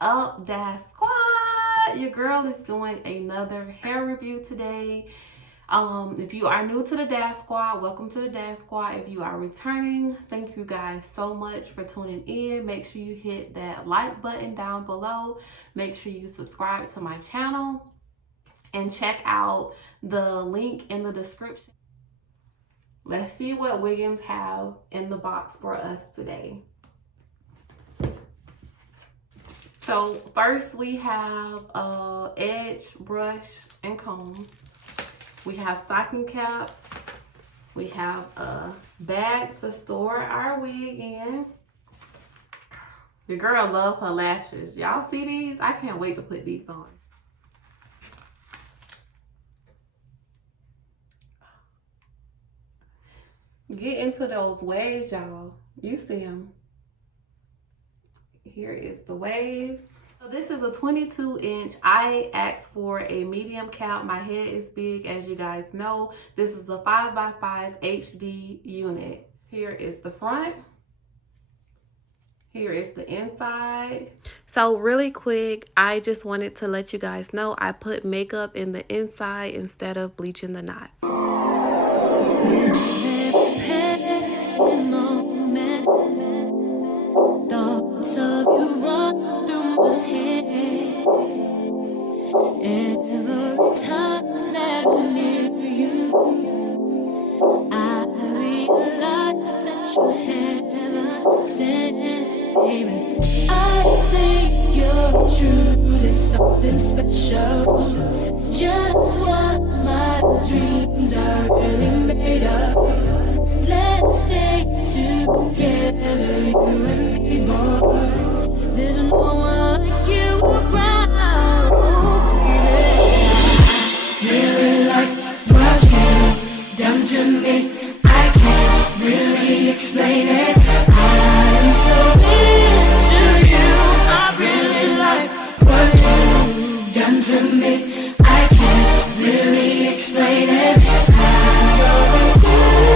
up, Dash Squad? Your girl is doing another hair review today. If you are new to the Dash Squad, welcome to the Dash Squad. If you are returning, thank you guys so much for tuning in. Make sure you hit that like button down below. Make sure you subscribe to my channel and check out the link in the description. Let's see what Wiggins have in the box for us today. So first we have edge, brush, and comb. We have stocking caps. We have a bag to store our wig in. Your girl love her lashes. Y'all see these? I can't wait to put these on. Get into those waves, y'all. You see them. Here is the waves. So this is a 22-inch. I asked for a medium cap. My head is big, as you guys know. This is a 5x5 HD unit. Here is the front. Here is the inside. So really quick, I just wanted to let you guys know I put makeup in the inside instead of bleaching the knots. Thoughts of you run through my head. Every time that I'm near you, I realize that you're heaven sent, baby. I think you're truly something special. Just what my dreams are really made of. Let's stay together, you and me, boy. There's no one like you around, baby. I really like what you've done to me. I can't really explain it. I'm so into you. I really like what you've done to me. I can't really explain it. I'm so into you.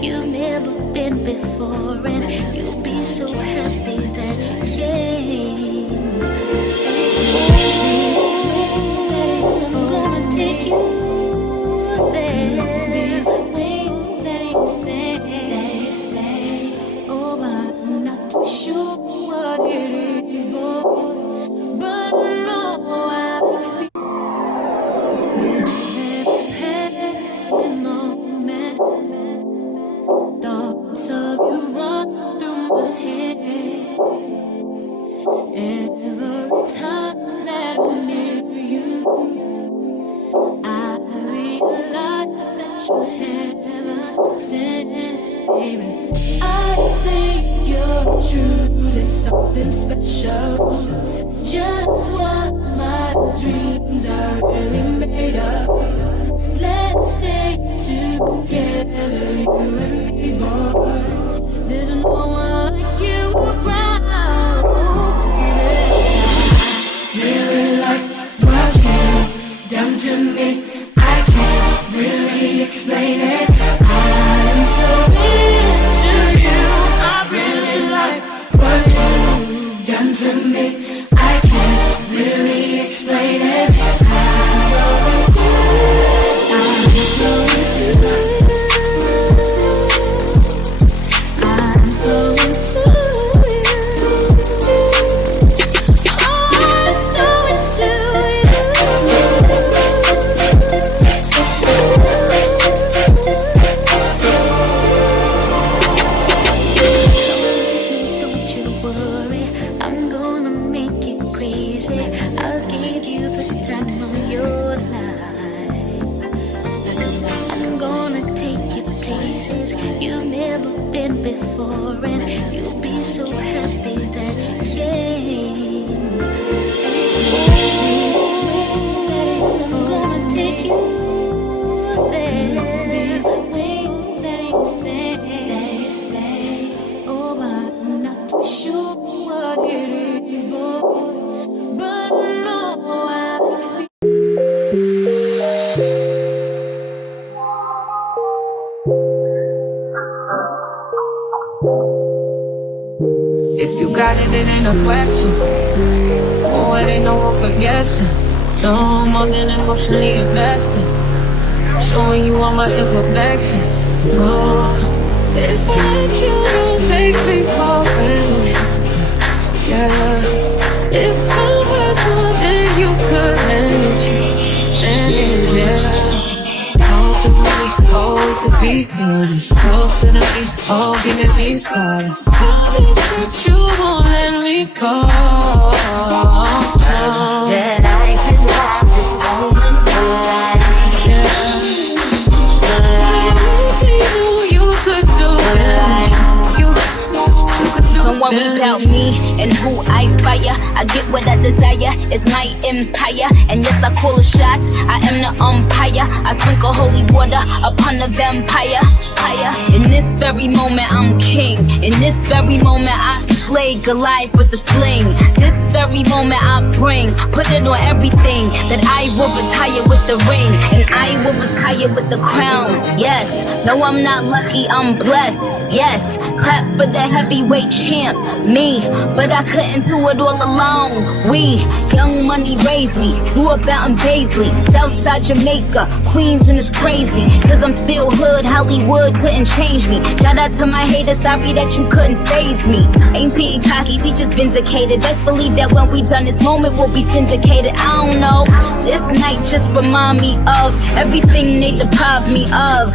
You've never been before, and you'll be so happy that you came. I'm gonna take you there. Things that you say, oh, I'm not too sure what it is, boy, but no, I feel passing moment. Thoughts of you run through my head. Every time that I'm near you, I realize that you're heaven sent, baby. I think you're truly something special. Just what my dreams are really made of. Let's stay together, you and me, boy. There's no one like you around, baby. I really like what you've done to me. I can't really explain it. I'm so into you. I really like what you've done to me. I can't really explain it. I'm so into you. I'm so places you've never been before, and you'll be so happy that you came. I'm gonna take you there. Things that you say, oh, but I'm not too sure what it is, boy, but no, I feel. If you got it, it ain't a question. Oh, it ain't no room for guessing. No more than emotionally invested. Showing you all my imperfections. Oh, if I let you, don't take me for granted. Yeah, if I were more than you could manage, yeah. Oh, we could be honest. Closer to me, oh, giving me solace. Promise that you won't let me fall. That I can have this moment for life. You could do it. You could do it. Don't worry about me and who I fire. I get what I desire. It's my empire, and yes, I call the shots. I am the umpire. I sprinkle holy water upon the vampire. In this very moment, I'm king. In this very moment, I slay Goliath with the sling. This very moment, I put it on everything. That I will retire with the ring, and I will retire with the crown. Yes, no, I'm not lucky, I'm blessed. Yes, clap for the heavyweight champ, me. But I couldn't do it all alone. We, young money raised me. Grew up out in Paisley, Southside Jamaica, Queens, and it's crazy. Cause I'm still hood, Hollywood couldn't change me. Shout out to my haters, sorry that you couldn't faze me. Ain't being cocky, we just vindicated. Best believe that when we done this moment, we'll be syndicated. I don't know, this night just remind me of everything they deprived me of.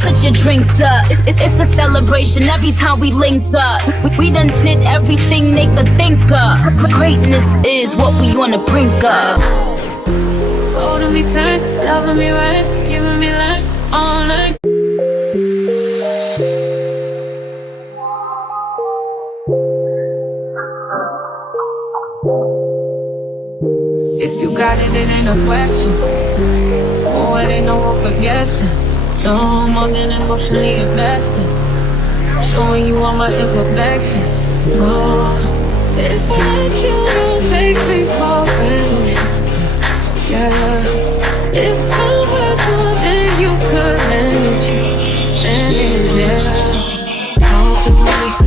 Put your drinks up. It's a celebration every time we linked up. We done did everything they could think of. Greatness is what we on the brink of. Holding me tight, loving me right, giving me life all night. If you got it, it ain't a question. Oh, it ain't no room for guessing. No more than emotionally invested. Showing you all my imperfections. Oh, if I let you, don't take me for granted. Yeah, if I were more than you could manage, yeah.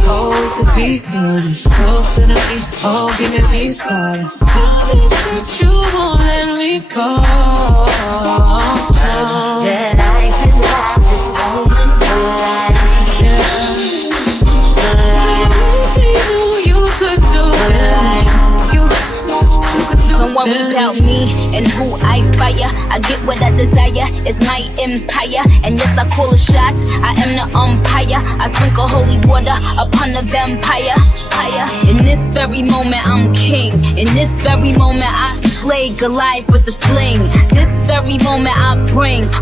Oh, we could be honest. Closer to me, oh, giving me solace. Promise that you won't let me fall. That I can have this moment for life. You could do it. You could do it. Don't worry about me and who I fire. I get what I desire. It's my empire, and yes, I call the shots. I am the umpire. I sprinkle holy water upon the vampire. In this very moment, I'm king. In this very moment, I slay Goliath with the sling. This very moment, I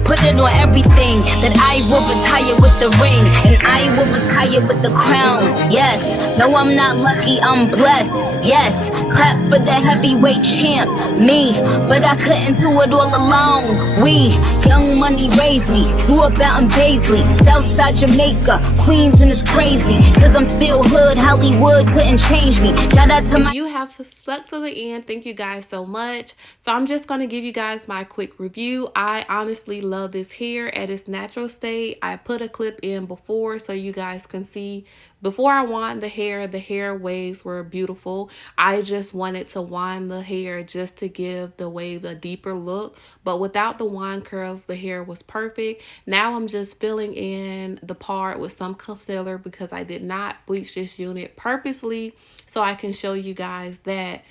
put it on everything. That I will retire with the ring, and I will retire with the crown. Yes, no, I'm not lucky, I'm blessed. Yes, clap for the heavyweight champ, me. But I couldn't do it all alone. We, young money raised me. Grew up out in Paisley, Southside Jamaica, Queens, and it's crazy. Cause I'm still hood, Hollywood couldn't change me. Shout out to my... You have stuck to the end. Thank you guys so much. So I'm just going to give you guys my quick review. I honestly love this hair at its natural state. I put a clip in before so you guys can see. Before I wand the hair waves were beautiful. I just wanted to wand the hair just to give the wave a deeper look. But without the wand curls, the hair was perfect. Now I'm just filling in the part with some concealer because I did not bleach this unit purposely so I can show you guys that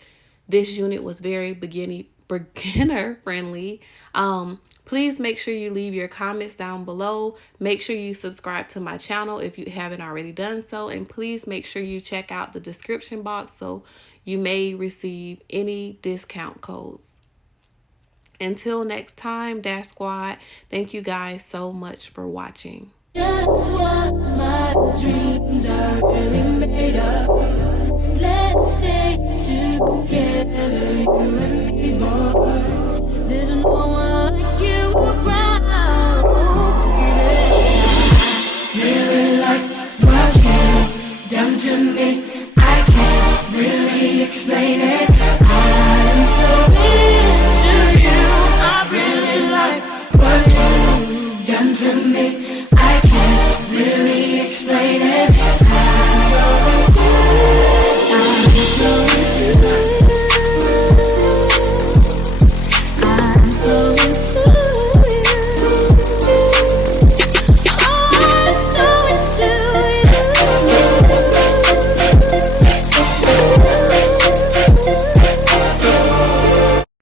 this unit was very beginner friendly. Please make sure you leave your comments down below. Make sure you subscribe to my channel if you haven't already done so. And please make sure you check out the description box so you may receive any discount codes. Until next time, Dash Squad, thank you guys so much for watching. Just what my dreams are really made of. Let's stay together, you and me, boy. There's no one like you around.